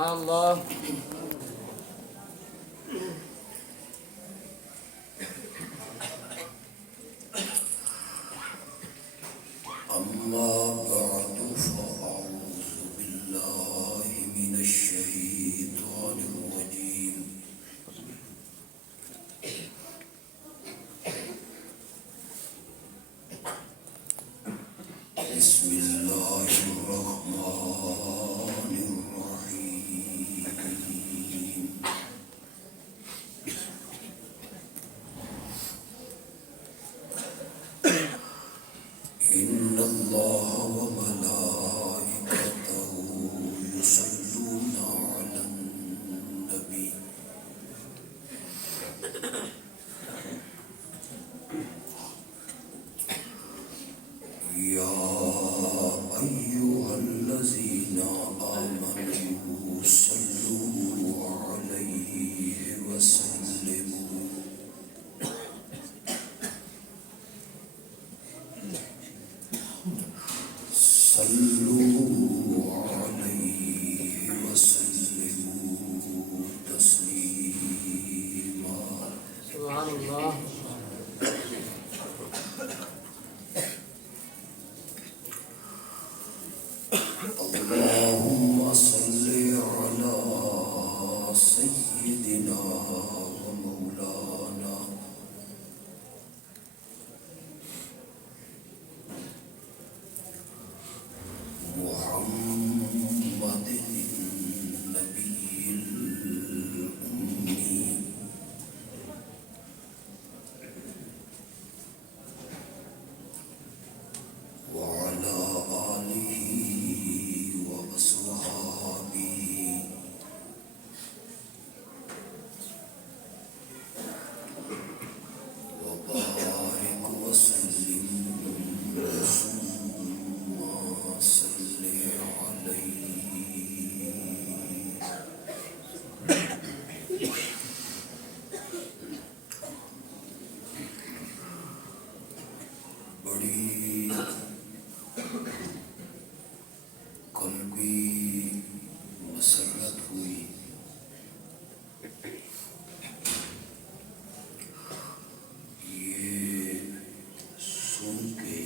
سبحان اللہ. أما بعد فأعوذ بالله من الشيطان الرجيم. بسم الله الرحمن الرحيم. إن الله وملائكته يصلون على النبي. يا أيها الذين آمنوا صلوا عليه وسلموا تسليما. سبحان اللہ. اللهم صل على سيدنا ومولانا محمد النبي الأمي وعلى آله وأصحابه وبارك وسلم ثم صل عليه. بڑی قلبی مسرت ہوئی یہ سن کے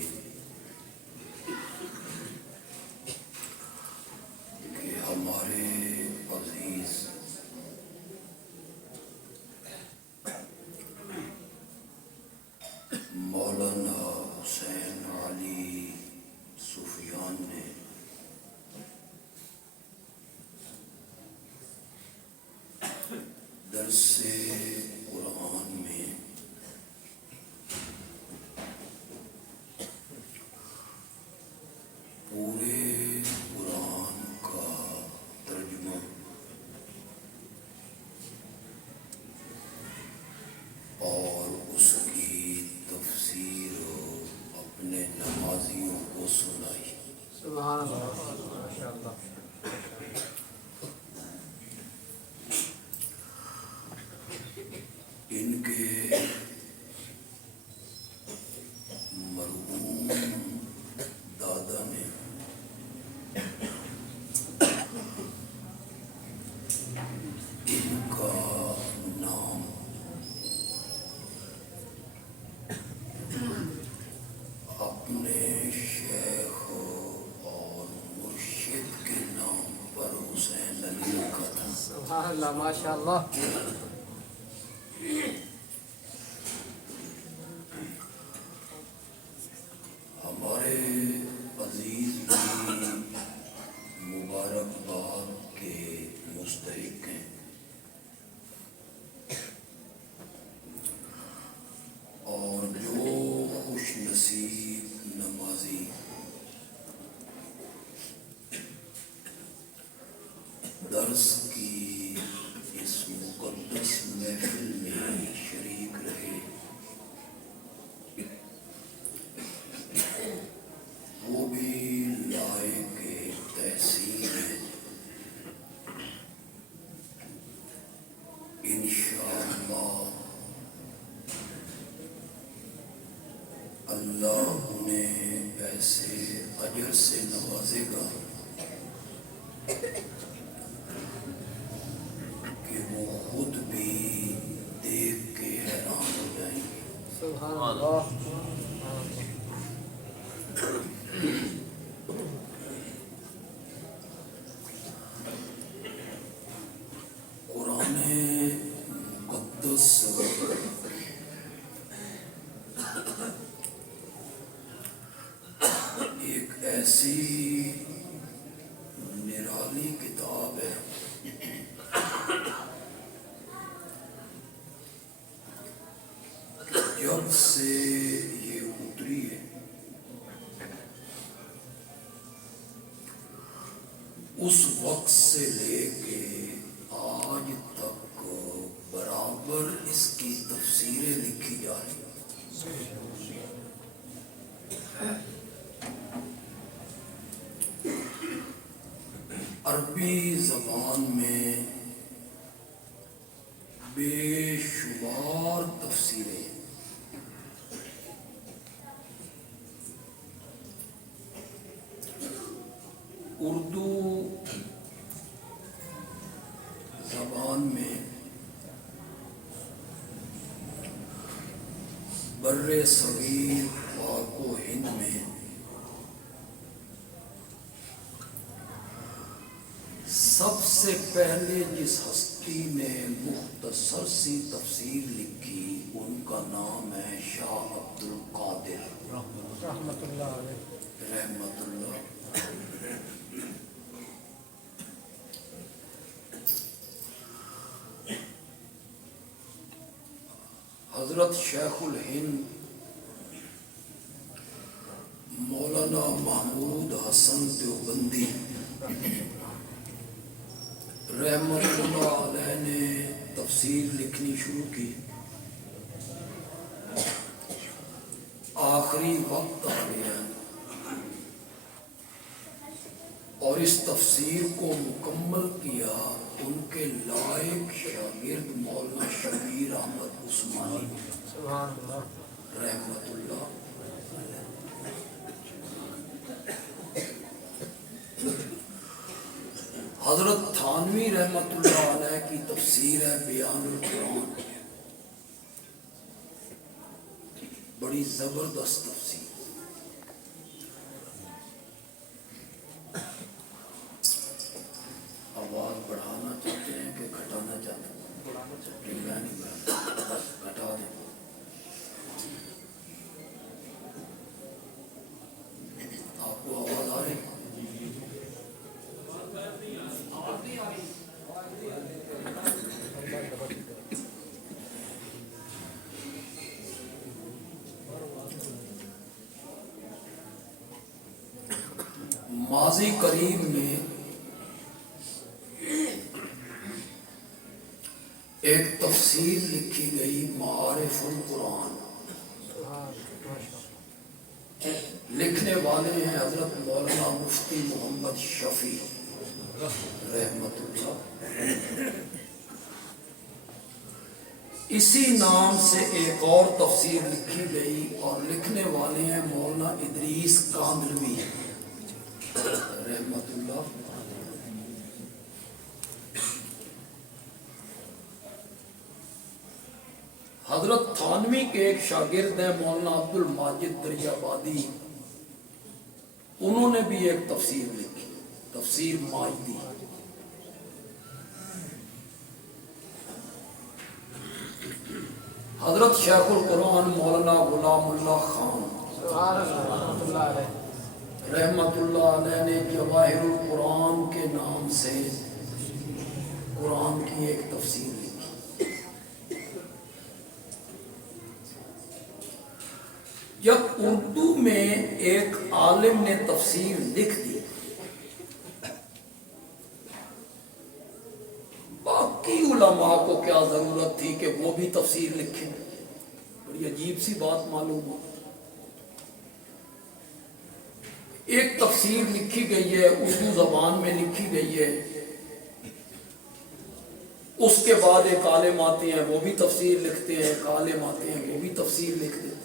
کہ ہمارے عزیز مولانا حسین علی سفیان نے درس قرآن میں پورے قرآن کا ترجمہ اور اس کی تفسیر اپنے نمازیوں کو سنائی. سبحان اللہ. ماشاء اللہ. ان کے مرحوم دادا نے ان کا نام اپنے شیخ اور مرشد کے نام پر حسین علی رکھا تھا. سبحان اللہ. ماشاء اللہ. ہمارے عزیز بھی مبارکباد کے مستحق ہیں اور جو خوش نصیب نمازی درس کی اس مقدس محفل میں شریک رہے وہ بھی لائق تحسین ہے. انشاءاللہ اللہ انہیں ایسے اجر سے نوازے گا اللہ قرآن مقدس ایک ایسی نرالی کتاب ہے جب سے یہ اتری ہے اس وقت سے لے کے آج تک برابر اس کی تفسیریں لکھی جا رہی ہیں۔ عربی زبان میں بے شمار تفسیریں ہیں۔ اردو زبان میں بر صغیر پاک و ہند میں سب سے پہلے جس ہستی نے مختصر سی تفسیر لکھی ان کا نام ہے شاہ عبد القادر رحمت اللہ علیہ۔ رحمت اللہ۔ حضرت شیخ الہند مولانا محمود حسن دیوبندی رحمت اللہ علیہ نے تفسیر لکھنی شروع کی۔ آخری وقت آ گیا اور اس تفسیر کو مکمل کیا ان کے لائق شاگرد مولانا شبیر احمد عثمانی سبحان اللہ رحمت اللہ۔ حضرت تھانوی رحمت اللہ علیہ کی تفسیر ہے بیان القرآن، بڑی زبردست تفسیر۔ آواز بڑھانا چاہتے ہیں کہ گھٹانا چاہتے ہیں؟ میں نہیں بڑھانا، گھٹا دیں۔ آپ کو آواز آ رہی؟ ماضی قریب میں ایک تفسیر لکھی گئی معارف القرآن، لکھنے والے ہیں حضرت مولانا مفتی محمد شفیع رحمت اللہ۔ اسی نام سے ایک اور تفسیر لکھی گئی اور لکھنے والے ہیں مولانا ادریس کاندلوی رحمت اللہ۔ حضرت تھانوی کے ایک شاگرد ہیں مولانا عبد الماجد دریابادی، انہوں نے بھی ایک تفسیر لکھی، تفسیر ماجدی۔ حضرت شیخ القرآن مولانا غلام اللہ خان سبحان اللہ رحمت اللہ علیہ رحمت اللہ علیہ نے جواہر القرآن کے نام سے قرآن کی ایک تفسیر لکھی۔ جب اردو میں ایک عالم نے تفسیر لکھ دی، باقی علماء کو کیا ضرورت تھی کہ وہ بھی تفسیر لکھیں؟ بڑی عجیب سی بات معلوم ہو۔ ایک تفسیر لکھی گئی ہے، اردو زبان میں لکھی گئی ہے، اس کے بعد ایک عالم آتے ہیں وہ بھی تفسیر لکھتے ہیں، ایک عالم آتے ہیں وہ بھی تفسیر لکھتے ہیں۔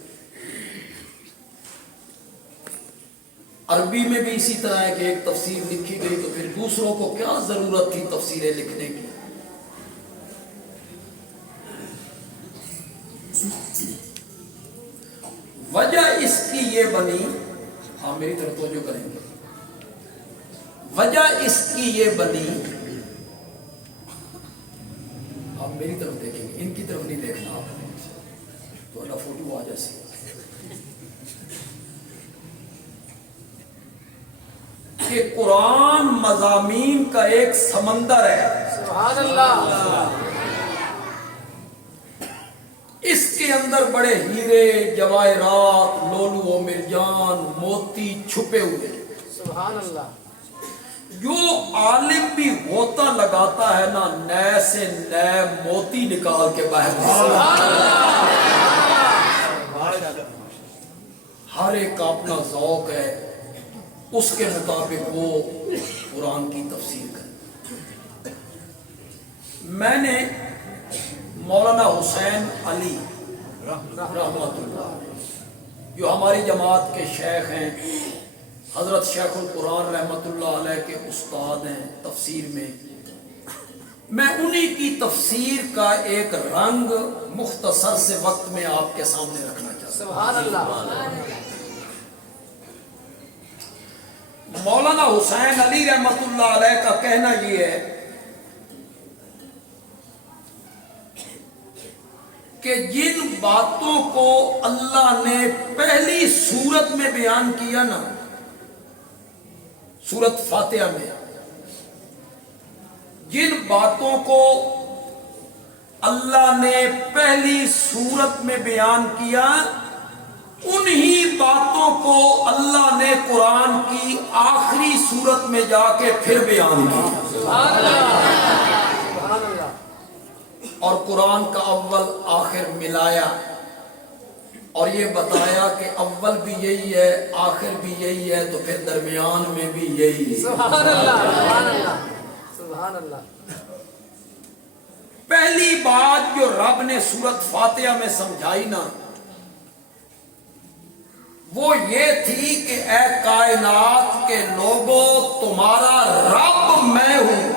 عربی میں بھی اسی طرح ہے کہ ایک تفسیر لکھی گئی تو پھر دوسروں کو کیا ضرورت تھی تفسیریں لکھنے کی؟ کی یہ بنی، ہاں میری طرف توجہ کریں گے، وجہ اس کی یہ بنی، آپ میری طرف دیکھیں گے، ان کی طرف نہیں دیکھنا آپ نے، تو اللہ فوٹو آ جیسی کہ قرآن مضامین کا ایک سمندر ہے، سبحان اللہ، اس کے اندر بڑے ہیرے جواہرات لولو و مرجان موتی چھپے ہوئے ہیں۔ سبحان اللہ، جو عالم بھی ہوتا لگاتا ہے نا، نئے سے نئے موتی نکال کے باہر ہر ایک کا اپنا ذوق ہے، اس کے مطابق وہ قرآن کی تفسیر کرے۔ میں نے مولانا حسین علی رحمۃ اللہ جو ہماری جماعت کے شیخ ہیں، حضرت شیخ القرآن رحمۃ اللہ علیہ کے استاد ہیں تفسیر میں انہی کی تفسیر کا ایک رنگ مختصر سے وقت میں آپ کے سامنے رکھنا چاہتا ہوں۔ سبحان اللہ، مولانا حسین علی رحمۃ اللہ علیہ کا کہنا یہ ہے کہ جن باتوں کو اللہ نے پہلی سورت میں بیان کیا نا، سورت فاتحہ میں، جن باتوں کو اللہ نے پہلی سورت میں بیان کیا، انہی باتوں کو اللہ نے قرآن کی آخری سورت میں جا کے پھر بیان کیا۔ سبحان اللہ، سبحان اللہ، اور قرآن کا اول آخر ملایا اور یہ بتایا کہ اول بھی یہی ہے، آخر بھی یہی ہے، تو پھر درمیان میں بھی یہی ہے۔ سبحان اللہ، سبحان اللہ، سبحان اللہ، پہلی بات جو رب نے سورت فاتحہ میں سمجھائی نا، وہ یہ تھی کہ اے کائنات کے لوگوں، تمہارا رب میں ہوں،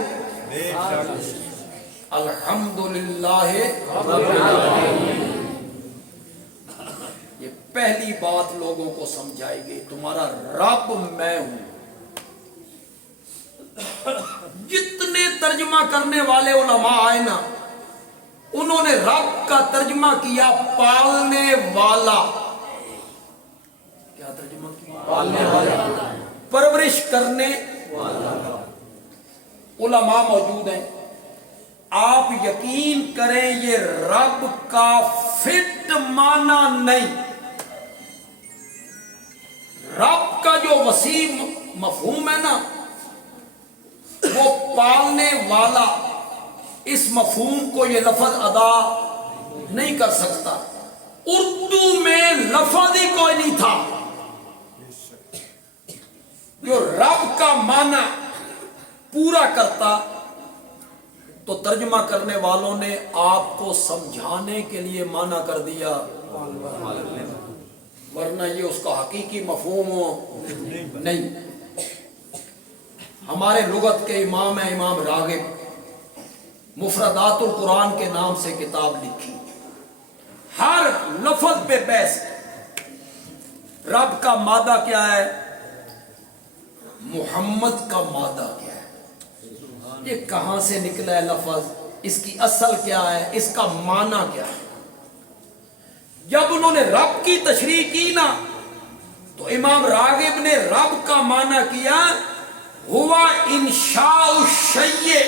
الحمدللہ رب العالمین۔ یہ پہلی بات لوگوں کو سمجھائی گئی، تمہارا رب میں ہوں۔ جتنے ترجمہ کرنے والے علماء آئے نا، انہوں نے رب کا ترجمہ کیا پالنے والا۔ کیا ترجمہ کیا؟ پالنے والا، پرورش کرنے والا۔ علماء موجود ہیں، آپ یقین کریں یہ رب کا فٹ معنی نہیں، رب کا جو وسیع مفہوم ہے نا، وہ پالنے والا، اس مفہوم کو یہ لفظ ادا نہیں کر سکتا۔ اردو میں لفظ ہی کوئی نہیں تھا جو رب کا معنی پورا کرتا، تو ترجمہ کرنے والوں نے آپ کو سمجھانے کے لیے معنی کر دیا، ورنہ یہ اس کا حقیقی مفہوم نہیں۔ ہمارے لغت کے امام ہیں امام راغب، مفردات القرآن کے نام سے کتاب لکھی، ہر لفظ پہ بحث۔ رب کا مادہ کیا ہے، محمد کا مادہ کیا ہے، یہ کہاں سے نکلا ہے لفظ، اس کی اصل کیا ہے، اس کا معنی کیا ہے۔ جب انہوں نے رب کی تشریح کی نا، تو امام راغب نے رب کا معنی کیا ہوا انشاء الشیء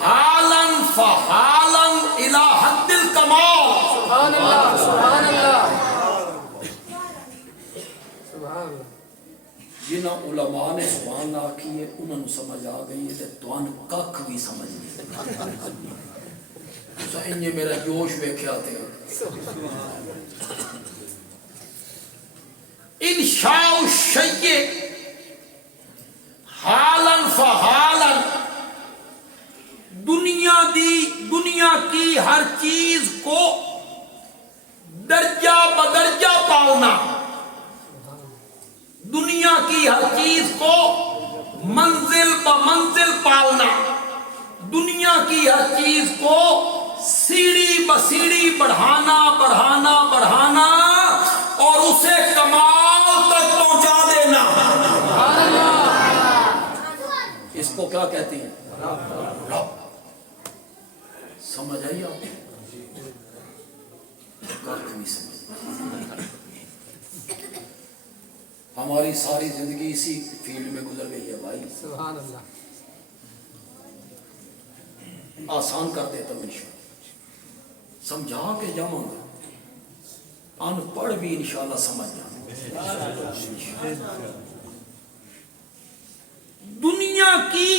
حالا فحالا الی حد الکمال۔ سبحان اللہ، سبحان اللہ، سبحان اللہ، جنہاں علماء نے سبحان آکھی ہے انہوں نے سمجھ آ گئی ہے، توان ککھ بھی سمجھ نہیں سہنجے میرا جوش ویکھیا تے انشاء الشیء حالا فحالا، دنیا کی ہر چیز کو درجہ بدرجہ پالنا، دنیا کی ہر چیز کو منزل بمنزل پالنا، دنیا کی ہر چیز کو سیڑھی بسیڑھی بڑھانا اور اسے کمال تک پہنچا دینا، اس کو کیا کہتے ہیں؟ رب۔ سمجھ آئی آپ ہماری ساری زندگی اسی فیلڈ میں گزر گئی ہے بھائی۔ سبحان اللہ۔ آسان کر دیتا ہوں سمجھا کے جاؤں گا، ان پڑھ بھی انشاءاللہ سمجھ جائیں۔ دنیا کی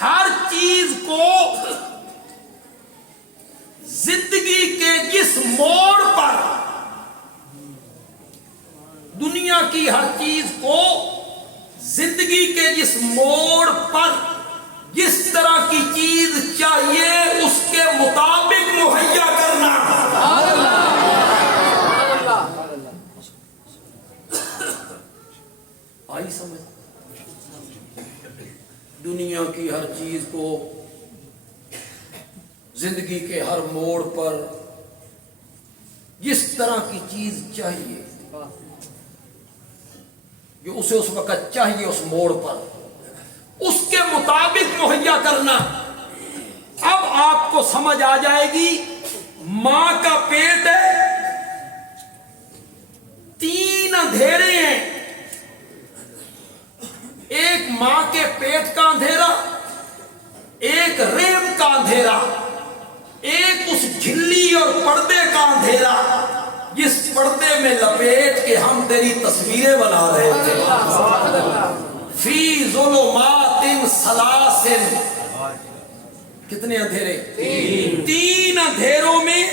ہر چیز کو زندگی کے جس موڑ پر، دنیا کی ہر چیز کو زندگی کے جس موڑ پر جس طرح کی چیز چاہیے اس کے مطابق مہیا کرنا۔ آئی سمجھ؟ دنیا کی ہر چیز کو زندگی کے ہر موڑ پر جس طرح کی چیز چاہیے جو اسے اس وقت چاہیے اس موڑ پر اس کے مطابق مہیا کرنا۔ اب آپ کو سمجھ آ جائے گی، ماں کا پیٹ ہے، 3 اندھیرے ہیں، ایک ماں کے پیٹ کا اندھیرا، ایک رحم کا اندھیرا، ایک اس جھلی اور پردے کا اندھیرا جس پردے میں لپیٹ کے ہم تیری تصویریں بنا رہے تھے۔ فی ظلمات ثلاث، کتنے اندھیرے؟ 3 اندھیروں میں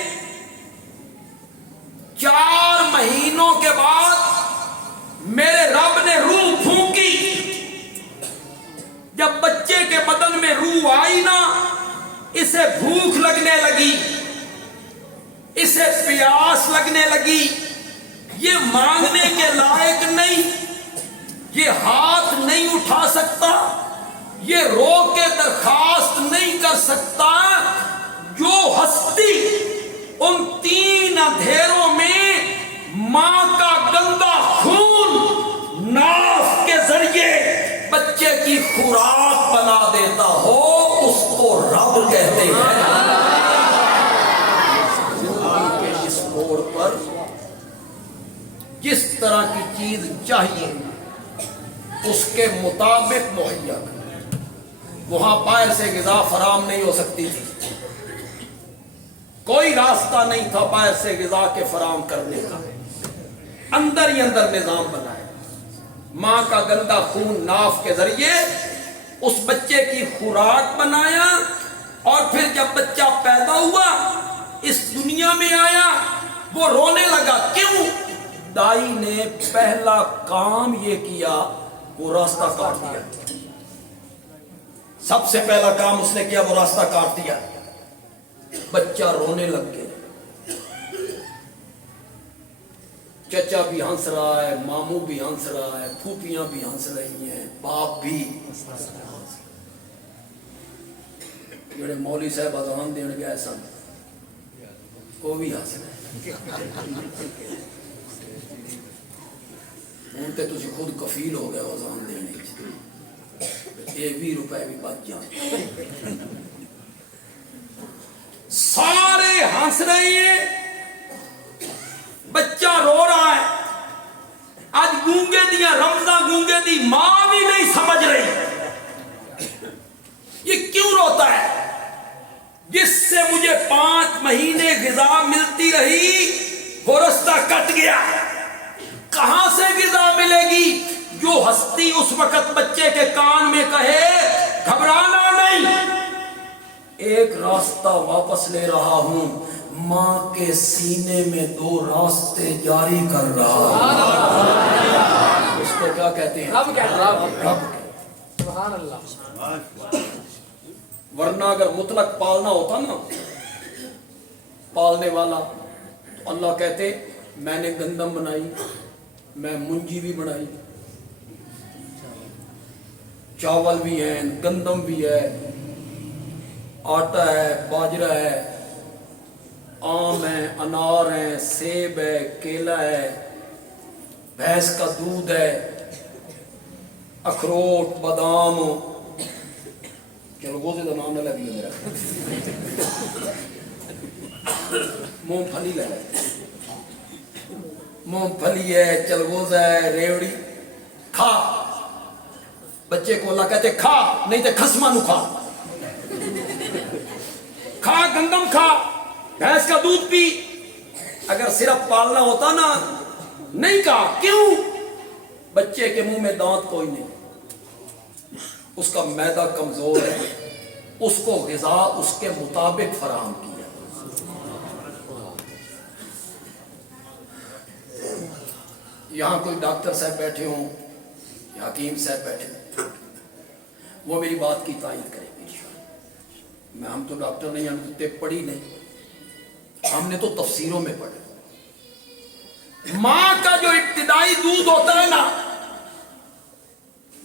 4 مہینوں کے بعد میرے رب نے روح پھونکی۔ جب بچے کے بدن میں روح آئی نا، اسے بھوک لگنے لگی، اسے پیاس لگنے لگی، یہ مانگنے کے لائق نہیں، یہ ہاتھ نہیں اٹھا سکتا، یہ رو کے درخواست نہیں کر سکتا۔ جو ہستی ان 3 اندھیروں میں ماں کا گندا خون ناف کے ذریعے بچے کی خوراک بنا دیتا ہو، اس کو رب کہتے ہیں۔ زندگی کے اس موڑ پر جس طرح کی چیز چاہیے اس کے مطابق مہیا کر۔ وہاں باہر سے غذا فراہم نہیں ہو سکتی تھی، کوئی راستہ نہیں تھا باہر سے غذا کے فراہم کرنے کا، اندر ہی اندر نظام بنایا۔ ماں کا گندا خون ناف کے ذریعے اس بچے کی خوراک بنایا، اور پھر جب بچہ پیدا ہوا، اس دنیا میں آیا، وہ رونے لگا۔ کیوں؟ دائی نے پہلا کام یہ کیا، وہ راستہ کاٹ دیا۔ سب سے پہلا کام اس نے کیا، وہ راستہ کاٹ دیا۔ بچہ رونے لگ گیا، چچا بھی ہنس رہا ہے، ماموں بھی ہنس رہا ہے، پھوپھیاں بھی ہنس رہی ہیں، باپ بھی۔ جڑے مولوی صاحب اذان دین گئے سن وہ بھی ہنس رہے۔ ہوں تے تسی خود کفیل ہو گئے اذان دینے کی، 20 روپے بھی بچ جان۔ سارے ہنس رہے ہیں، بچہ رو رہا ہے۔ آج گونگے دیاں رمضاں گونگے دی ماں بھی نہیں سمجھ رہی یہ کیوں روتا ہے۔ جس سے مجھے 5 مہینے غذا ملتی رہی وہ رستہ کٹ گیا، کہاں سے غذا ملے گی؟ جو ہستی اس وقت بچے کے کان میں کہے گھبرانا نہیں، ایک راستہ واپس لے رہا ہوں، ماں کے سینے میں 2 راستے جاری کر رہا ہوں۔ اس کو کیا کہتے ہیں؟ رب۔ سبحان اللہ۔ ورنہ اگر مطلق پالنا ہوتا نا، پالنے والا، تو اللہ کہتے میں نے گندم بنائی، میں منجی بھی بنائی، چاول بھی ہیں، گندم بھی ہے، آٹا ہے، باجرہ ہے، آم ہے، انار ہے، سیب ہے، کیلا ہے، بھینس کا دودھ ہے، اخروٹ، بادام، چلو گوزے کا نام نہ لگی میرا، مونگ پھلی لگا، مونگ پھلی ہے، چلگوزہ ہے، ریوڑی، کھا. بچے کو اللہ کہتے کھا نہیں تو خسما نو کھا، کھا گندم کھا، بھینس کا دودھ پی. اگر صرف پالنا ہوتا نا، نہیں کہا. کیوں؟ بچے کے منہ میں دانت کوئی نہیں، اس کا معدہ کمزور ہے، اس کو غذا اس کے مطابق فراہم کیا. یہاں کوئی ڈاکٹر صاحب بیٹھے ہوں یا حکیم صاحب بیٹھے ہوں، وہ میری بات کی تائید کریں گے. ہم تو ڈاکٹر نہیں، ہم تو پڑھی نہیں، ہم نے تو تفسیروں میں پڑھے. ماں کا جو ابتدائی دودھ ہوتا ہے نا،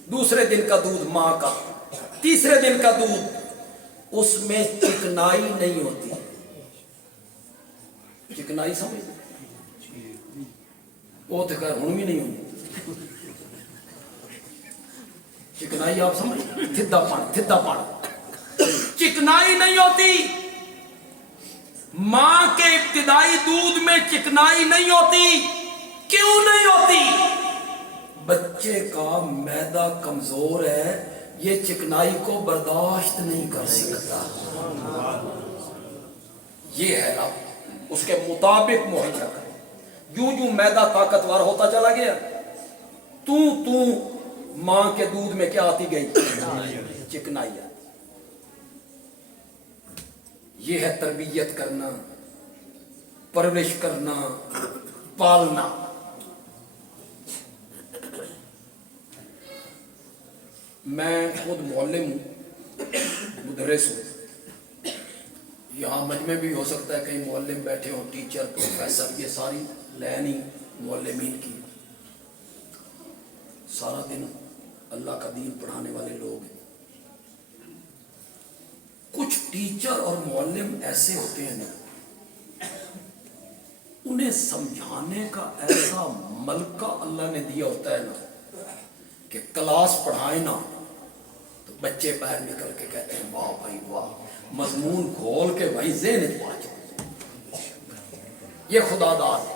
دوسرے دن کا دودھ ماں کا، تیسرے دن کا دودھ، اس میں چکنائی نہیں ہوتی. چکنائی سمجھ وہ تو خیر ہوں بھی نہیں ہوتی. چکنائی آپ سمجھ، تھدا پانی چکنائی نہیں ہوتی. ماں کے ابتدائی دودھ میں چکنائی نہیں ہوتی. کیوں نہیں ہوتی؟ بچے کا معدہ کمزور ہے، یہ چکنائی کو برداشت نہیں کر سکتا. یہ ہے نا، اس کے مطابق مہیا کر. یوں یوں معدہ طاقتور ہوتا چلا گیا، تو ماں کے دودھ میں کیا آتی گئی؟ چکنائی. یہ ہے تربیت کرنا، پرورش کرنا، پالنا. میں خود معلم ہوں، مدرس ہوں. یہاں مجمع بھی ہو سکتا ہے کہیں معلم بیٹھے ہوں، ٹیچر، پروفیسر، یہ ساری لین ہی معلمین کی. سارا دن اللہ کا دین پڑھانے والے لوگ ہیں. کچھ ٹیچر اور معلم ایسے ہوتے ہیں نا، انہیں سمجھانے کا ایسا ملکہ اللہ نے دیا ہوتا ہے نا کہ کلاس پڑھائیں نا تو بچے باہر نکل کے کہتے ہیں واہ بھائی واہ، مضمون کھول کے بھائی ذہن پہنچ. یہ خدا داد ہے.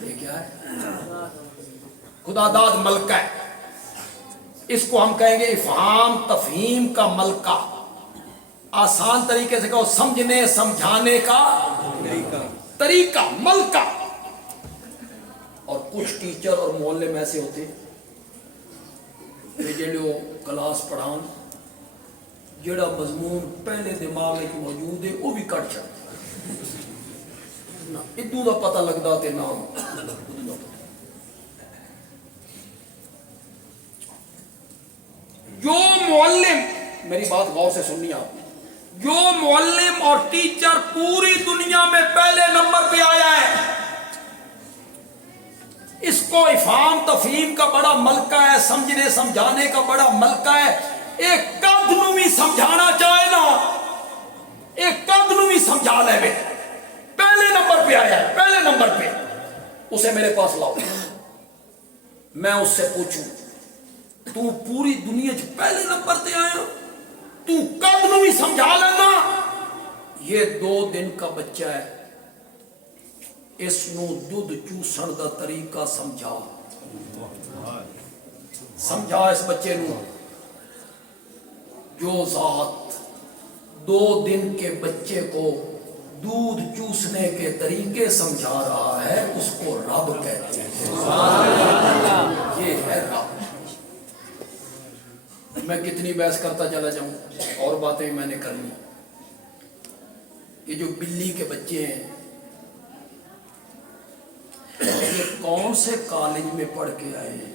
یہ کیا ہے؟ خدا داد ملکہ ہے. اس کو ہم کہیں گے افہام تفہیم کا ملکہ. آسان طریقے سے کہو، سمجھنے سمجھانے کا طریقہ، ملکہ. اور کچھ ٹیچر اور معلم ایسے ہوتے کہ جو کلاس پڑھان جڑا مضمون پہلے دماغ میں موجود ہے وہ بھی کٹ جاتا نہ ادو کا پتہ لگتا تے نہ. جو معلم، میری بات غور سے سننی آپ، جو معلم اور ٹیچر پوری دنیا میں پہلے نمبر پہ آیا ہے، اس کو افہام تفہیم کا بڑا ملکہ ہے، سمجھنے سمجھانے کا بڑا ملکہ ہے. ایک قد نو بھی سمجھانا چاہے نا، ایک قد نو بھی سمجھا لے بے، پہلے نمبر پہ آیا ہے، پہلے نمبر پہ. اسے میرے پاس لاؤ، میں اس سے پوچھوں تو پوری دنیا پہلے نمبر پہ آیا، تو قد نو بھی سمجھا لینا. یہ 2 دن کا بچہ ہے، اس نو دودھ چوسن دا طریقہ سمجھا اس بچے نو. جو ذات 2 دن کے بچے کو دودھ چوسنے کے طریقے سمجھا رہا ہے، اس کو رب کہتے ہیں. یہ ہے رب. میں کتنی بحث کرتا چلا جاؤں، اور باتیں میں نے کرنی. یہ جو بلی کے بچے ہیں، یہ کون سے کالج میں پڑھ کے آئے ہیں؟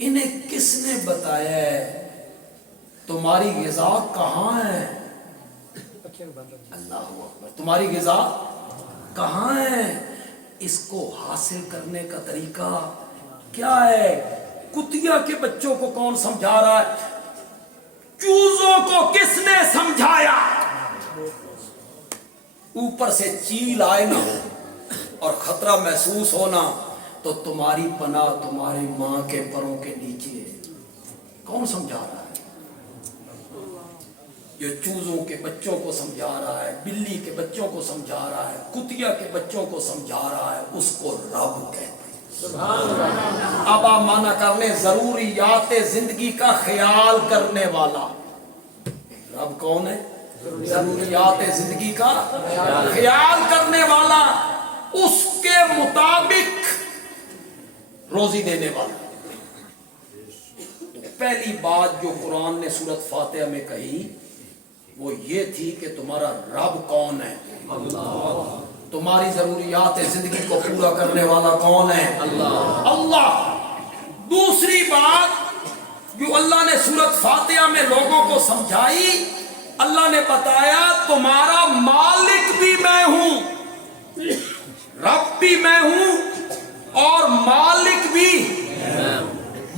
انہیں کس نے بتایا ہے تمہاری غذا کہاں ہے؟ اللہ اکبر. تمہاری غذا کہاں ہے؟ اس کو حاصل کرنے کا طریقہ کیا ہے؟ کتیا کے بچوں کو کون سمجھا رہا ہے؟ چوزوں کو کس نے سمجھایا؟ اوپر سے چیل آئے نہ ہو اور خطرہ محسوس ہونا تو تمہاری پناہ تمہاری ماں کے پروں کے نیچے ہے۔ کون سمجھا رہا ہے؟ یہ چوزوں کے بچوں کو سمجھا رہا ہے، بلی کے بچوں کو سمجھا رہا ہے، کتیا کے بچوں کو سمجھا رہا ہے، اس کو رب کہتے ہیں۔ اب آپ مانا کرنے ضروریات زندگی کا خیال کرنے والا رب کون ہے؟ ضروریات زندگی کا خیال کرنے والا، اس کے مطابق روزی دینے والا۔ پہلی بات جو قرآن نے سورۃ فاتحہ میں کہی وہ یہ تھی کہ تمہارا رب کون ہے؟ اللہ۔ تمہاری ضروریات زندگی کو پورا کرنے والا کون ہے؟ اللہ۔ اللہ۔ دوسری بات جو اللہ نے سورۃ فاتحہ میں لوگوں کو سمجھائی، اللہ نے بتایا تمہارا مالک بھی میں ہوں، رب بھی میں ہوں اور مالک بھی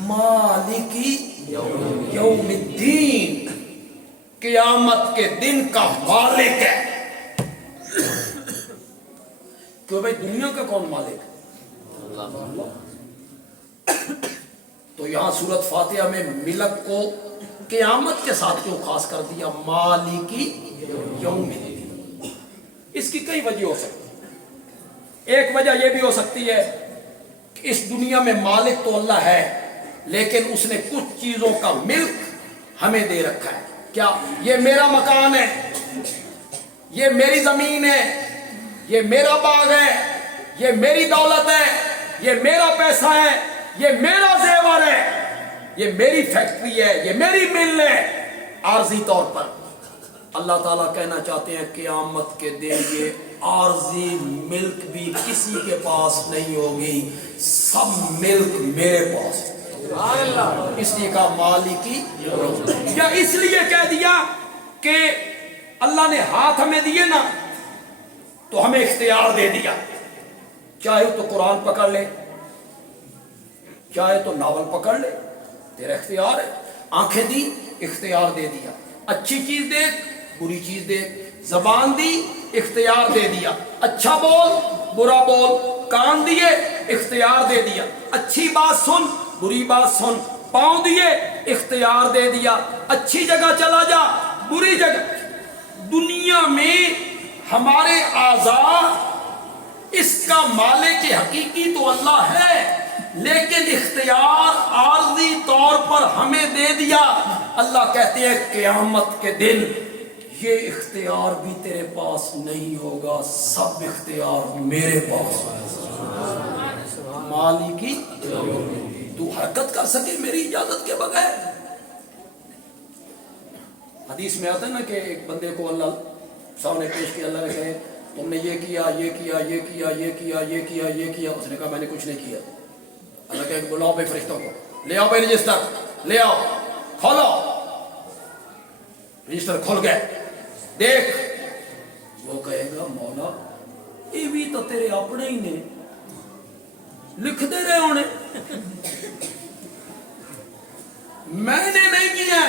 مالکی یوم الدین، قیامت کے دن کا مالک ہے۔ کیوں بھائی دنیا کا کون مالک ہے؟ اللہ۔ تو یہاں سورۃ فاتحہ میں ملک کو قیامت کے ساتھ کیوں خاص کر دیا؟ مالکی یوم الدین۔ اس کی کئی وجہ ہو سکتی ہے۔ ایک وجہ یہ بھی ہو سکتی ہے کہ اس دنیا میں مالک تو اللہ ہے لیکن اس نے کچھ چیزوں کا ملک ہمیں دے رکھا ہے۔ کیا یہ میرا مکان ہے، یہ میری زمین ہے، یہ میرا باغ ہے، یہ میری دولت ہے، یہ میرا پیسہ ہے، یہ میرا زیور ہے، یہ میری فیکٹری ہے، یہ میری مل ہے۔ عارضی طور پر اللہ تعالیٰ کہنا چاہتے ہیں قیامت کے دن یہ عارضی ملک بھی کسی کے پاس نہیں ہوگی، سب ملک میرے پاس ہے۔ اس لیے کہا مالکی، یا اس لیے کہہ دیا کہ اللہ نے ہاتھ ہمیں دیے نا تو ہمیں اختیار دے دیا، چاہے تو قرآن پکڑ لے چاہے تو ناول پکڑ لے، تیرا اختیار ہے۔ آنکھیں دی، اختیار دے دیا، اچھی چیز دیکھ بری چیز دیکھ، زبان دی، اختیار دے دیا، اچھا بول برا بول، کان دیے اختیار دے دیا، اچھی بات سن بری بات سن، پاؤں دیے اختیار دے دیا، اچھی جگہ چلا جا بری جگہ۔ دنیا میں ہمارے اعضاء اس کا مالک حقیقی تو اللہ ہے لیکن اختیار عارضی طور پر ہمیں دے دیا۔ اللہ کہتے ہیں قیامت کے دن یہ اختیار بھی تیرے پاس نہیں ہوگا، سب اختیار میرے پاس ہے۔ مالکی تو حرکت کر سکے میری اجازت کے بغیر۔ حدیث میں آتا ہے نا کہ ایک بندے کو اللہ سامنے پیش کیا، اللہ نے کہے تم نے یہ کیا یہ کیا یہ کیا یہ کیا یہ کیا یہ کیا، اس نے کہا میں نے کچھ نہیں کیا۔ اللہ کہے بلاؤ بھائی فرشتوں کو، لے آؤ بھائی رجسٹر، لے آؤ کھولو۔ رجسٹر کھول گئے، دیکھ، وہ کہے گا مولا یہ بھی تو تیرے اپنے ہی نے لکھ دے رہے ہونے، میں نے نہیں کیا۔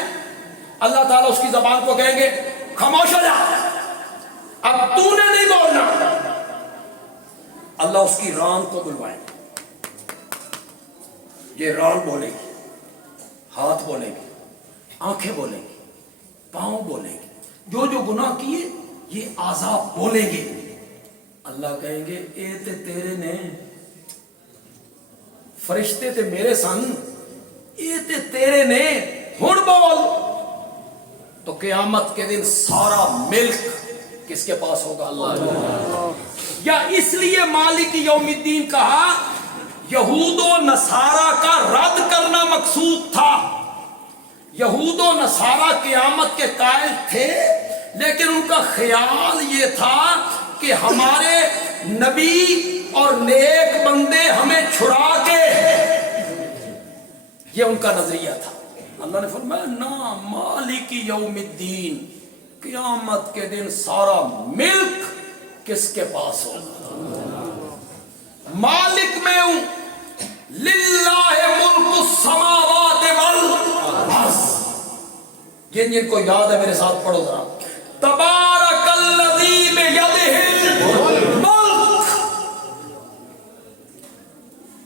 اللہ تعالیٰ اس کی زبان کو کہیں گے خاموش ہو جا، اب تو نے نہیں بولنا۔ اللہ اس کی ران کو بلوائیں، یہ ران بولے گی، ہاتھ بولے گی، آنکھیں بولیں گی، پاؤں بولیں گی، جو جو گناہ کیے یہ اعضاء بولیں گے۔ اللہ کہیں گے اے تے تیرے نے، فرشتے تے میرے سن، اے تے تیرے نے، ہن بول۔ تو قیامت کے دن سارا ملک کس کے پاس ہوگا؟ اللہ۔ یا اس لیے مالک یوم الدین کہا، یہود و نصارہ کا رد کرنا مقصود تھا۔ یہود و نصارہ قیامت کے قائل تھے لیکن ان کا خیال یہ تھا کہ ہمارے نبی اور نیک بندے ہمیں چھڑا کے، یہ ان کا نظریہ تھا۔ اللہ نے فرمایا نا، مالک یوم الدین، قیامت کے دن سارا ملک کس کے پاس ہوگا؟ مالک میں ہوں، للہ ملک السماوات والارض۔ جن جن کو یاد ہے میرے ساتھ پڑھو ذرا، تبارک الذی بیدہ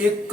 1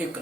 1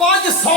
500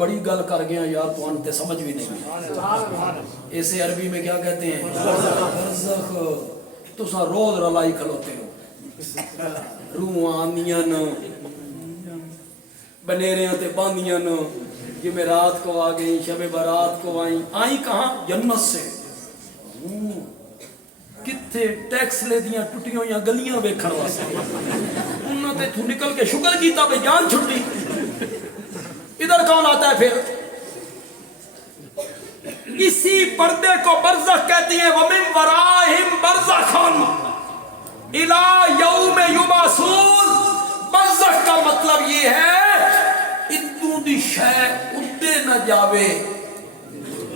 بڑی گل کر گیا یار تو انتے سمجھ بھی نہیں سبحان اللہ اسے عربی میں کیا کہتے ہیں برزخ تو سا روز رلائی کھلوتے ہو روحاں آندیاں بنیریاں تے باندیاں یہ میں رات کو آ گئی شب برات کو آئی کہاں جنت سے کتھے ٹیکس لے دیاں ٹوٹیاں یا گلیاں ویکھن واسطے انہوں تے تو نکل کے شکر کیتا بے جان چھٹی ادھر کون آتا ہے پھر اسی پردے کو برزخ کہتی ہیں وَمِن وَرَائِهِمْ بَرْزَخٌ إِلَى يَوْمِ يُبْعَثُونَ برزخ کا مطلب یہ ہے اتوں دی شے اٹھے نہ جاوے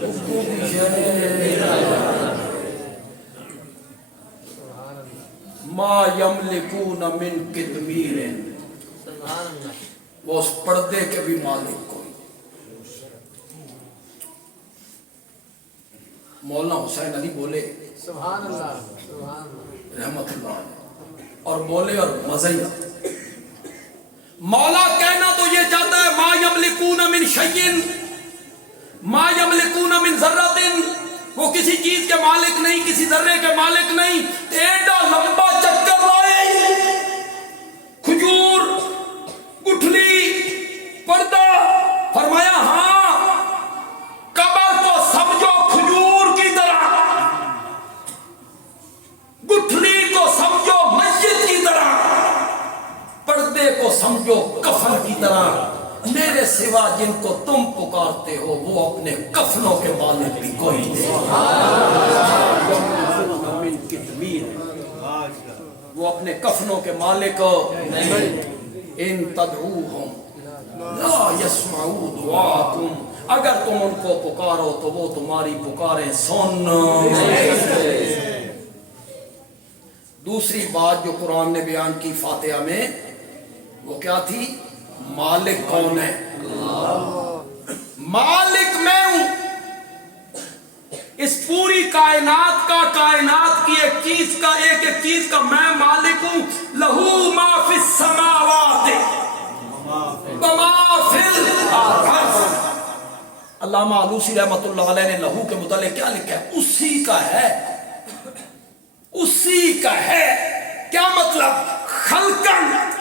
اتوں دی شے ما یملکون من قطمیر وہ اس پردے کے بھی مالک کوئی مولانا حسین علی بولے سبحان اللہ سبحان اللہ رحمت اللہ اور بولے اور مزیہ مولا کہنا تو یہ چاہتا ہے ما یملکون من شیئن ما یملکون من ذرۃ وہ کسی چیز کے مالک نہیں کسی ذرے کے مالک نہیں ایڈا لمبا چکر لائے کھجور گٹھلی پردہ فرمایا ہاں قبر کو سمجھو کھجور کی طرح گٹھلی کو سمجھو مسجد کی طرح پردے کو سمجھو کفن کی طرح میرے سوا جن کو تم پکارتے ہو وہ اپنے کفنوں کے مالک بھی کوئی نہیں وہ اپنے کفنوں کے مالک ان تدعوہم لا يسمعوا دعاکم اگر تم ان کو پکارو تو وہ تمہاری پکاریں سن دوسری بات جو قرآن نے بیان کی فاتحہ میں وہ کیا تھی مالک کون ہے مالک میں ہوں اس پوری کائنات کی ایک چیز کا میں مالک ہوں لہو ما فی السماوات وما فی الارض علامہ علوسی رحمت اللہ علیہ نے لہو کے متعلق کیا لکھا ہے اسی کا ہے کیا مطلب خلقن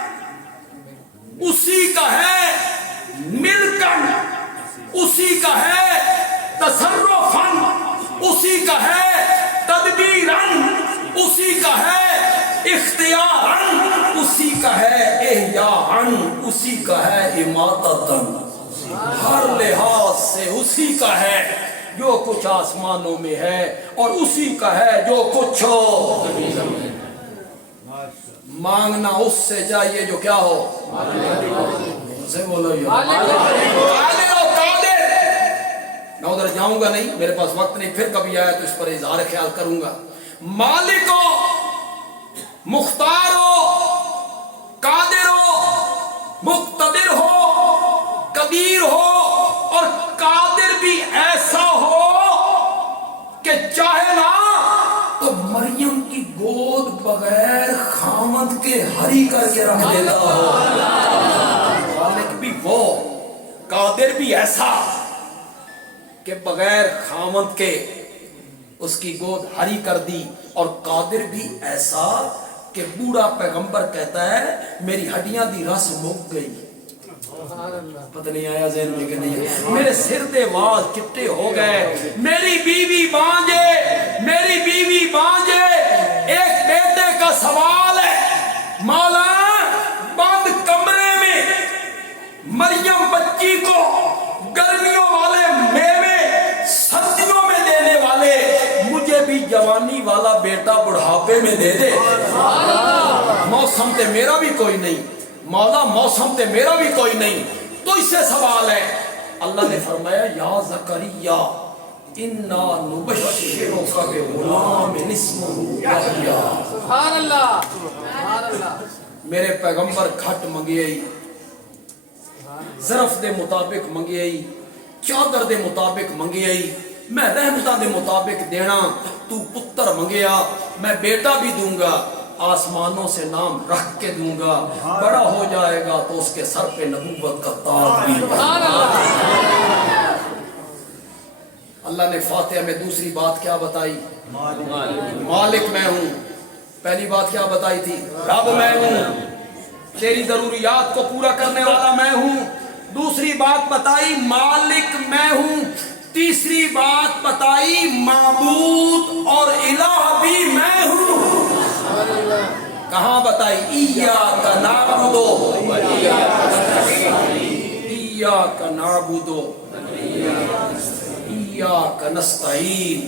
اسی کا ہے ملکن اسی کا ہے تصرفن اسی کا ہے تدبیرن اسی کا ہے اختیارن اسی کا ہے احیاءن اسی کا ہے اماتتن ہر لحاظ سے اسی کا ہے جو کچھ آسمانوں میں ہے اور اسی کا ہے جو کچھ مانگنا اس سے چاہیے جو کیا ہو سے بولو قادر و قادر میں ادھر جاؤں گا نہیں میرے پاس وقت نہیں پھر کبھی آیا تو اس پر اظہار خیال کروں گا مالک ہو مختار ہو قادر ہو مقتدر ہو قدیر ہو اور قادر بھی ایسا ہو کہ چاہے نا تو مریم کی گود بغیر خامد کے ہری کر کے رکھ دیتا ہو مالک بھی وہ قادر بھی ایسا کہ بغیر خامد کے اس کی گود ہری کر دی اور قادر بھی ایسا کہ بوڑھا پیغمبر کہتا ہے میری ہڈیاں دی رس مک گئی پتہ نہیں آیا ذہن میں کہ نہیں میرے سر دے واز چٹے ہو گئے میری بیوی بانجے ایک بیٹے کا سوال ہے مولا بند کمرے میں مریم بچی کو گرمیوں والے میوے سردیوں میں دینے والے مجھے بھی جوانی والا بیٹا بڑھاپے میں دے دے موسم تے میرا بھی کوئی نہیں مولا موسم تے میرا بھی کوئی نہیں تو اس سے سوال ہے اللہ نے فرمایا یا زکریا انا نبشرک بغلام اسمہ یحییٰ سبحان اللہ سبحان اللہ میرے پیغمبر گھٹ منگیئی ظرف دے مطابق منگیئی چادر دے مطابق منگیئی میں رحمتہ دے مطابق دینا تو پتر منگیا میں بیٹا بھی دوں گا آسمانوں سے نام رکھ کے دوں گا، بڑا ہو جائے گا تو اس کے سر پہ نبوت کا تاج بھی سبحان اللہ اللہ نے فاتحہ میں دوسری بات کیا بتائی؟ مالک میں ہوں۔ پہلی بات کیا بتائی تھی؟ رب میں ہوں، تیری ضروریات کو پورا کرنے والا میں ہوں۔ دوسری بات بتائی مالک میں ہوں۔ تیسری بات بتائی معبود اور الہ بھی میں ہوں۔ کہاں بتائی؟ ایاک نعبد ایاک نعبد ایاک نستعین،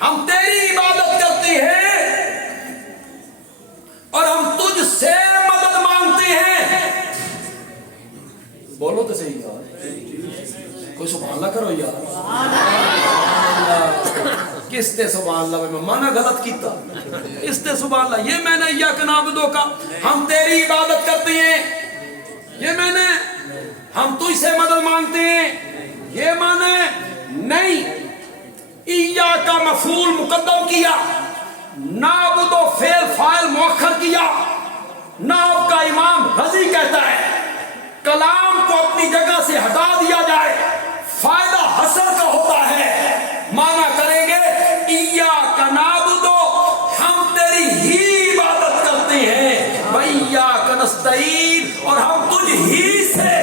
ہم تیری عبادت کرتے ہیں اور ہم تجھ سے مدد مانگتے ہیں۔ بولو تو صحیح یار، کوئی سبحان اللہ کرو یار۔ کس تے سبحان اللہ میں مانا غلط کیتا، اس تے سبحان اللہ، یہ میں نے ایاک نعبد کا ہم تیری عبادت کرتے ہیں، یہ میں نے ہم تجھ سے مدد مانگتے ہیں، یہ مانے نہیں۔ ایاک کا مفعول مقدم کیا، نعبد و فعل فاعل مؤخر کیا۔ ناؤ کا امام رضی کہتا ہے کلام کو اپنی جگہ سے ہٹا دیا جائے، فائدہ حسن کا ہوتا ہے۔ مانا کریں گے ایاک نعبد، ہم تیری ہی عبادت کرتے ہیں، و ایاک نستعین، اور ہم تجھ ہی سے۔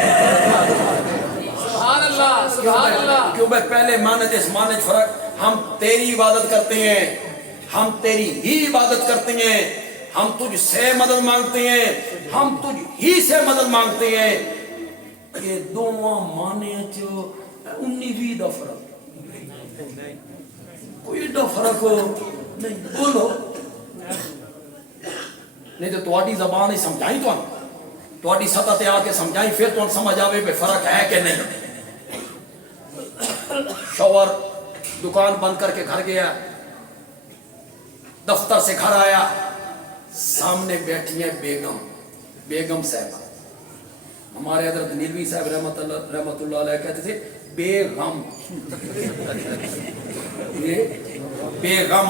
سبحان اللہ سبحان اللہ۔ کیوں بھائی پہلے مانت اس مانت فرق، ہم تیری عبادت کرتے ہیں، ہم تیری ہی عبادت کرتے ہیں، ہم تجھ سے مدد مانگتے ہیں، ہم تجھ ہی سے مدد مانگتے ہیں۔ یہ دونوں مانے چو 19 دا فرق، کوئی ایڈا فرق نہیں۔ بولو نہیں تو تواڈی زبان ہی سمجھائی، تواڈی سطح تے آ کے سمجھائی، پھر تو سمجھ آوے پہ فرق ہے کہ نہیں۔ شوہر دکان بند کر کے گھر گیا، دفتر سے گھر آیا، سامنے بیٹھی ہیں بیگم صاحبہ۔ ہمارے حضرت نیلوی صاحب رحمت اللہ علیہ کہتے تھے بیگم، بیگم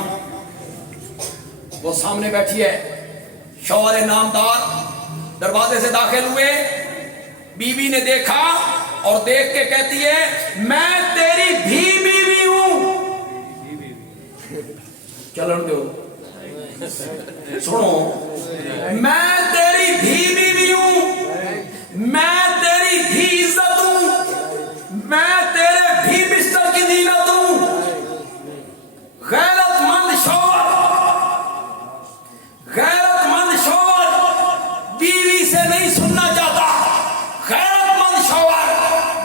وہ سامنے بیٹھی ہے۔ شوہر نامدار دروازے سے داخل ہوئے، بیوی نے دیکھا اور دیکھ کے کہتی ہے میں تیری بھی بیوی ہوں۔ چلن دو سنو، میں تیری بھی بیوی ہوں، میں تیری بھی عزت ہوں، میں تیرے بھی بستر کی زینت ہوں۔ غیرت مند شوہر بیوی سے نہیں سننا چاہتا، غیرت مند شوہر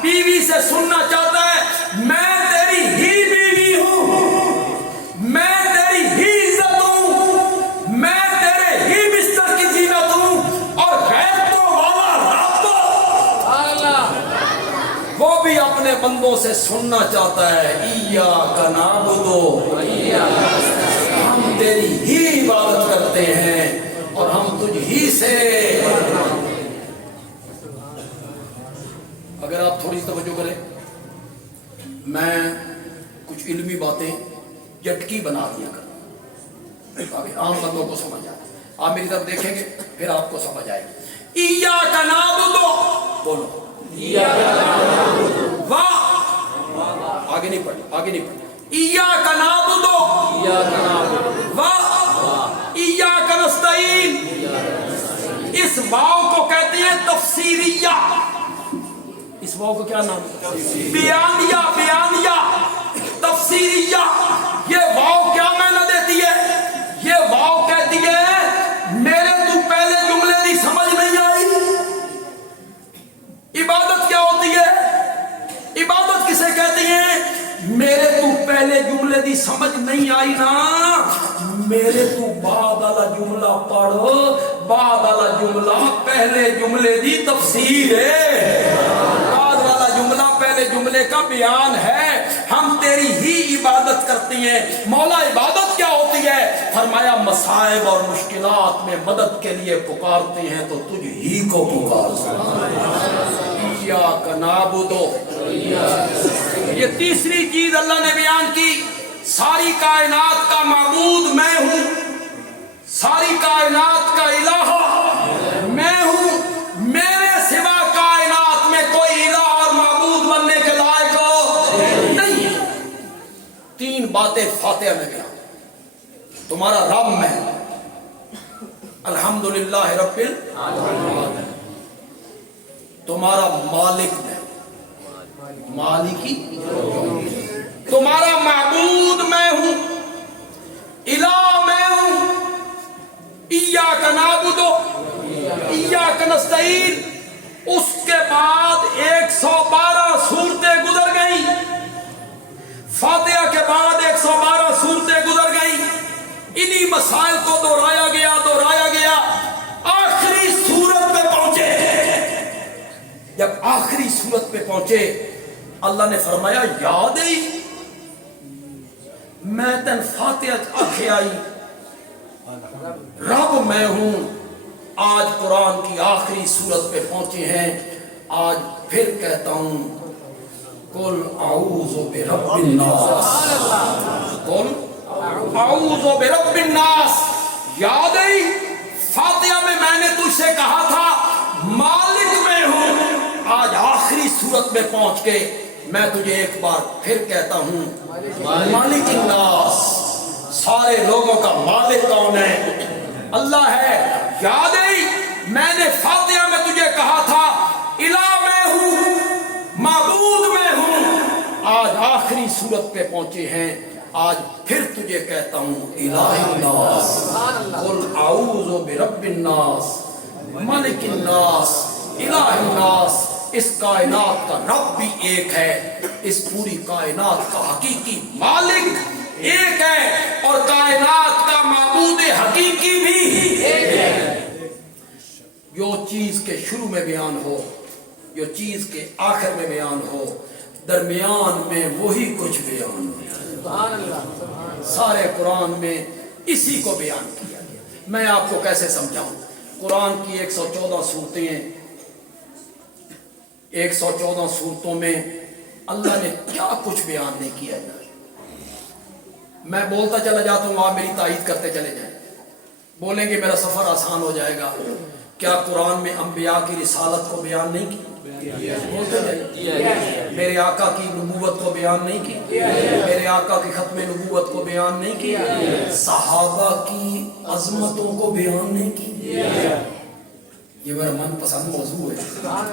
بیوی سے سننا چاہتا ہے میں تیری ہی بیوی ہوں، میں تیری ہی عزت ہوں، میں تیرے ہی بستر کی زینت ہوں۔ اور غیرتوں والا رب وہ بھی اپنے بندوں سے سننا چاہتا ہے ایاک نعبد، ہم تیری ہی عبادت کرتے ہیں اور ہم تجھ ہی سے۔ اگر آپ تھوڑی سی توجہ کریں، میں کچھ علمی باتیں جٹکی بنا دیا کروں تاکہ عام بندوں کو سمجھ آئے۔ آپ میری طرف دیکھیں گے پھر آپ کو سمجھ آئے گی۔ ایاک نعبد، بولو واہ، آگے نہیں پڑھ، ایاک نعبد واہ، ایاک نستعین۔ اس واو کو کہتے ہیں تفسیریہ۔ اس واو کو کیا نام ہے؟ بیانیہ تفسیریہ۔ یہ واو کیا معنی دیتی ہے؟ یہ واو کہتی ہے میرے تو پہلے جملے دی سمجھ نہیں آئی۔ عبادت کیا ہوتی ہے؟ عبادت کسے کہتی ہیں؟ میرے تو پہلے جملے دی سمجھ نہیں آئی نا، میرے تو بعد والا جملہ پڑھو، بعد والا جملہ پہلے جملے دی تفسیر ہے، بعد والا جملہ پہلے جملے کا بیان ہے۔ ہم تیری ہی عبادت کرتی ہیں۔ مولا عبادت کیا ہوتی ہے؟ فرمایا مصائب اور مشکلات میں مدد کے لیے پکارتے ہیں تو تجھ ہی کو پکارتے۔ ایاک نعبد، یہ تیسری چیز اللہ نے بیان کی، ساری کائنات کا معبود میں ہوں، ساری کائنات کا الہ میں ہوں، میرے سوا کائنات میں کوئی الہ اور معبود بننے کے لائق نہیں ہے۔ تین باتیں فاتحہ میں بیان، تمہارا رب میں، الحمدللہ رب العالمین، تمہارا مالک میں، مالکی، تمہارا معبود میں ہوں، الہ میں ہوں، ایاک نعبد و ایاک نستعین۔ اس کے بعد 112 صورتیں گزر گئیں، فاتحہ کے بعد 112 صورتیں گزر گئیں، انہی مسائل کو دہرایا گیا، آخری صورت پہ پہنچے۔ جب آخری صورت پہ پہنچے اللہ نے فرمایا یاد ہے میں تن فاتحہ آکھے آئی، رب میں ہوں۔ آج قرآن کی آخری صورت پہ پہنچے ہیں، آج پھر کہتا ہوں قل اعوذ برب الناس، قل اعوذ برب الناس۔ یاد ہے فاتحہ میں نے تجھ سے کہا تھا مالک میں ہوں، آج آخری صورت میں پہنچ کے میں تجھے ایک بار پھر کہتا ہوں مالک الناس۔ سارے لوگوں کا مالک کون ہے؟ اللہ ہے۔ یاد ہے میں نے فاتحہ میں تجھے کہا تھا الہ میں ہوں، معبود میں ہوں، آج آخری صورت پہ پہنچے ہیں، آج پھر تجھے کہتا ہوں الہ الناس، قل اعوذ برب الناس، ملک الناس، الہ الناس۔ اس کائنات کا رب بھی ایک ہے، اس پوری کائنات کا حقیقی مالک ایک ہے، اور کائنات کا معبود حقیقی بھی ایک ہے۔ جو چیز کے شروع میں بیان ہو، جو چیز کے آخر میں بیان ہو، درمیان میں وہی کچھ بیان ہو۔ سارے قرآن میں اسی کو بیان کیا گیا۔ میں آپ کو کیسے سمجھاؤں؟ قرآن کی 114 صورتیں ہیں، 114 صورتوں میں اللہ نے کیا کچھ بیان نہیں کیا ہے۔ میں بولتا چلا جاتا ہوں، آپ میری تائید کرتے چلے جائیں، بولیں گے میرا سفر آسان ہو جائے گا۔ کیا قرآن میں انبیاء کی رسالت کو بیان نہیں کی؟ بولتے جائیں۔ میرے آقا کی نبوت کو بیان نہیں کی؟ میرے آقا کی ختم نبوت کو بیان نہیں کی؟ صحابہ کی عظمتوں کو بیان نہیں کی؟ یہ میرا من پسند موضوع ہے،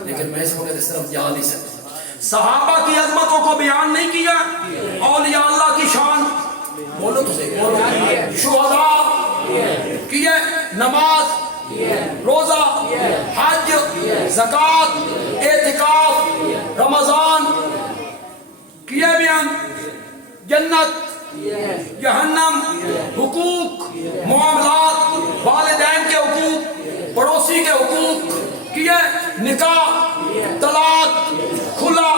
لیکن میں اس وقت اس طرف جا نہیں سکتا۔ صحابہ کی عظمتوں کو بیان نہیں کیا؟ اولیاء اللہ کی شان بولو تو صحیح، بولو۔ شہداء کیے، نماز، روزہ، حج، زکوٰۃ، اعتکاف، رمضان کیے بیان، جنت، جہنم، حقوق، معاملات، والدین کے حقوق، پڑوسی کے حقوق کیے، نکاح، طلاق، کھلا،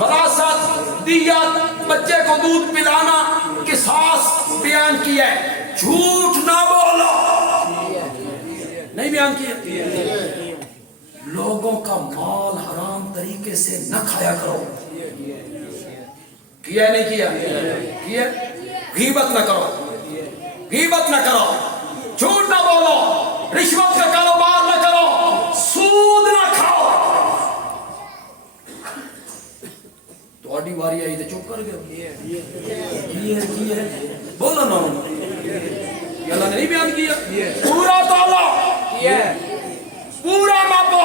وراثت، دیت، بچے کو دودھ پلانا، قصاص بیان کیا ہے۔ جھوٹ نہ بولو، نہیں بیان کیا۔ لوگوں کا مال حرام طریقے سے نہ کھایا کرو، کیا نہیں کیا؟ کیا۔ غیبت نہ کرو، غیبت نہ کرو، جھوٹ نہ بولو، رشوت کا کاروبار نہ کرو، سود نہ کھاؤ۔ تھوڑی باری آئی تو چپ کر گئے، بولو نا۔ یہ اللہ نے نہیں بیان کیا؟ پورا تولو، پورا ماپو،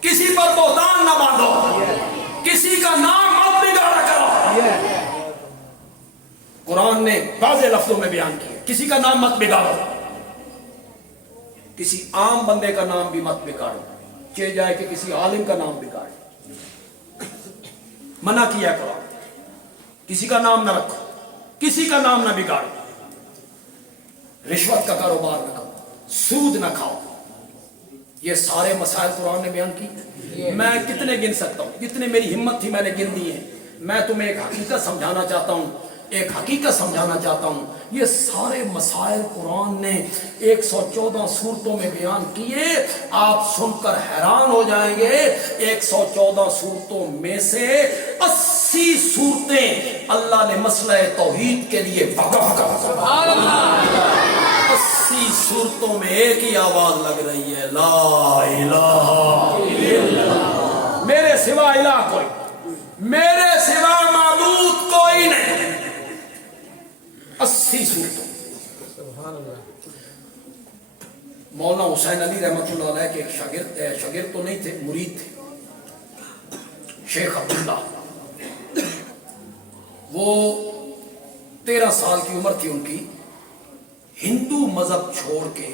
کسی پر بہتان نہ باندھو، کسی کا نام مت بگاڑا کرو۔ قرآن نے واضح لفظوں میں بیان کیا کسی کا نام مت بگاڑو، کسی عام بندے کا نام بھی مت بگاڑو، چاہے جائے کہ کسی عالم کا نام بگاڑے، منع کیا کرو، کسی کا نام نہ رکھو، کسی کا نام نہ بگاڑو، رشوت کا کاروبار نہ کرو، سود نہ کھاؤ۔ یہ سارے مسائل قرآن نے بیان کی۔ میں کتنے گن سکتا ہوں، جتنے میری ہمت تھی میں نے گن دی ہے۔ میں تمہیں ایک حقیقت سمجھانا چاہتا ہوں، ایک حقیقت سمجھانا چاہتا ہوں۔ یہ سارے مسائل قرآن نے 114 صورتوں میں بیان کیے، آپ سن کر حیران ہو جائیں گے۔ 114 صورتوں میں سے 80 صورتیں اللہ نے مسئلہ توحید کے لیے وقف کر دی۔ 80 صورتوں میں ایک ہی آواز لگ رہی ہے، لا الہ الا اللہ، میرے سوا الہ کوئی، میرے سوا معبود کوئی نہیں۔ 80 صورتوں۔ مولانا حسین علی رحمۃ اللہ علیہ کے ایک شاگرد تو نہیں تھے، مرید تھے، شیخ عبداللہ۔ وہ 13 سال کی عمر تھی ان کی، ہندو مذہب چھوڑ کے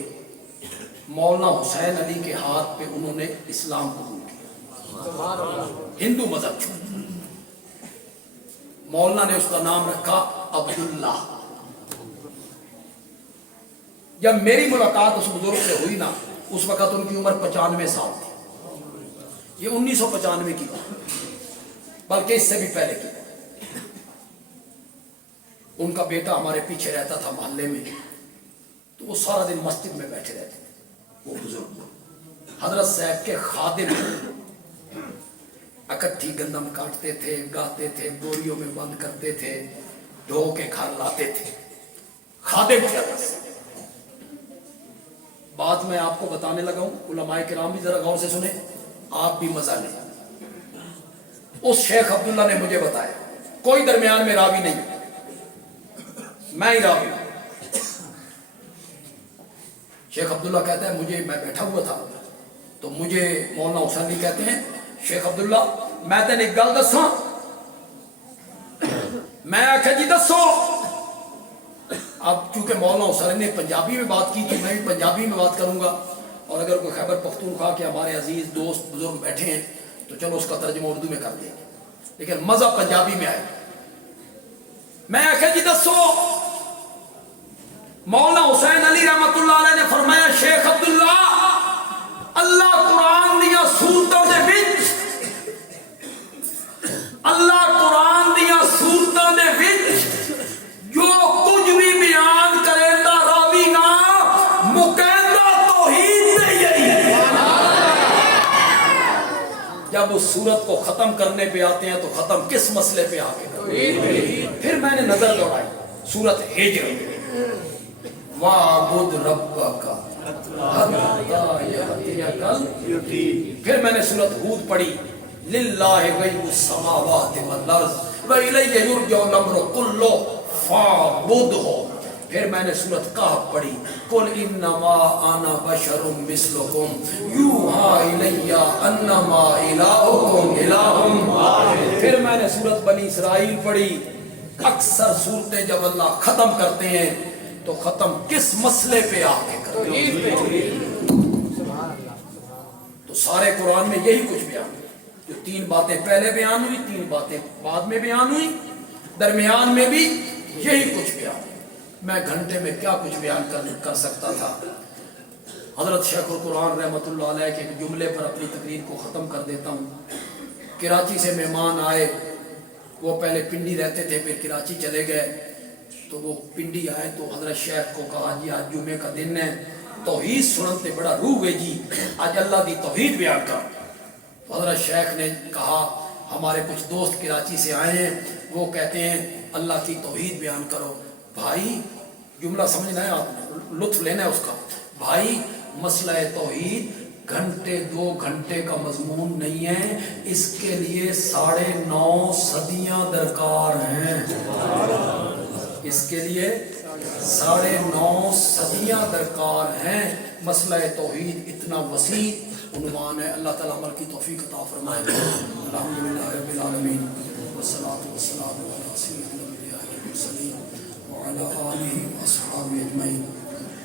مولانا حسین علی کے ہاتھ پہ انہوں نے اسلام قبول کیا، ہندو مذہب چھوڑ۔ مولانا نے اس کا نام رکھا عبداللہ۔ جب میری ملاقات اس بزرگ سے ہوئی نا، اس وقت ان کی عمر 95 سال تھی، یہ 1995 کی بات، بلکہ اس سے بھی پہلے کی۔ ان کا بیٹا ہمارے پیچھے رہتا تھا محلے میں، تو وہ سارا دن مسجد میں بیٹھے رہتے تھے۔ وہ بزرگ حضرت صاحب کے خادم، اکٹھی گندم کاٹتے تھے، گاتے تھے، بوریوں میں بند کرتے تھے، ڈھو کے گھر لاتے تھے، خادم تھے حضرت صاحب۔ بات میں آپ کو بتانے لگا ہوں، علماء کرام بھی ذرا غور سے سنیں، آپ بھی مزہ لیں۔ اس شیخ عبداللہ نے مجھے بتایا، کوئی درمیان میں راوی نہیں، میں ہی راوی ہوں۔ شیخ عبداللہ کہتا ہے مجھے، میں بیٹھا ہوا تھا تو مجھے مولانا حسین علی کہتے ہیں، شیخ عبداللہ میں تین ایک گل دساں؟ میں آخیا جی دسو۔ اب چونکہ مولانا حسین نے پنجابی میں بات کی تو میں بھی پنجابی میں بات کروں گا، اور اگر کوئی خیبر پختونخوا کے ہمارے عزیز دوست بزرگ بیٹھے ہیں تو چلو اس کا ترجمہ اردو میں کر دیں گے، لیکن مذہب پنجابی میں آئے۔ میں آخیا جی دسو۔ مولانا حسین علی رحمت اللہ علیہ نے فرمایا، شیخ عبداللہ اللہ قرآن دیا سورتوں دے وچ، اللہ قرآن دیا سورتوں دے وچ جو کچھ بھی بیان کرے دا راوی نہ مقیدہ توحید دے یہی۔ جب اس سورت کو ختم کرنے پہ آتے ہیں تو ختم کس مسئلے پہ آ کے؟ پھر میں نے نظر دوڑائی سورت ہجر، وَاعْبُدْ رَبَّكَ حَتَّىٰ يَأْتِيَكَ الْيَقِينُ۔ پھر میں نے سورت ہود پڑھی، لِلَّهِ غَيْبُ السَّمَاوَاتِ وَالْأَرْضِ وَإِلَيْهِ يُرْجَعُ الْأَمْرُ كُلُّهُ فَاعْبُدْهُ۔ پھر میں نے سورت کہف پڑھی، قُلْ إِنَّمَا أَنَا بَشَرٌ مِثْلُكُمْ يُوحَىٰ إِلَيَّ أَنَّمَا إِلَٰهُكُمْ إِلَٰهٌ وَاحِدٌ۔ پھر میں نے سورت بنی اسرائیل پڑھی۔ اکثر صورتیں جب اللہ ختم کرتے ہیں تو ختم کس مسئلے پہ آ کے کرتے ہیں؟ تو سارے قرآن میں یہی کچھ بیان ہے، جو 3 باتیں پہلے بیان ہوئی، 3 باتیں بعد میں بیان ہوئی، درمیان میں بھی یہی کچھ بیان ہے۔ میں گھنٹے میں کیا کچھ بیان کر سکتا تھا۔ حضرت شیخ القرآن رحمۃ اللہ علیہ کے ایک جملے پر اپنی تقریر کو ختم کر دیتا ہوں۔ کراچی سے مہمان آئے، وہ پہلے پنڈی رہتے تھے، پھر کراچی چلے گئے، تو وہ پنڈی آئے تو حضرت شیخ کو کہا جی آج جمعے کا دن ہے، توحید سنتے بڑا روح ہے جی، آج اللہ دی توحید بیان کر۔ تو حضرت شیخ نے کہا ہمارے کچھ دوست کراچی سے آئے ہیں، وہ کہتے ہیں اللہ کی توحید بیان کرو۔ بھائی جملہ سمجھنا ہے، آپ نے لطف لینا ہے اس کا۔ بھائی مسئلہ توحید گھنٹے 2 گھنٹے کا مضمون نہیں ہے، اس کے لیے 9.5 صدیاں درکار ہیں، اس کے لیے 9.5 صدیاں درکار ہیں۔ مسئلہ توحید اتنا وسیع عنوان ہے، اللہ تعالیٰ عمل کی توفیق عطا فرمائے۔ الحمدللہ رب العالمین، والصلاة والسلام علی سیدنا المرسلین وعلی آلہ واصحابہ اجمعین۔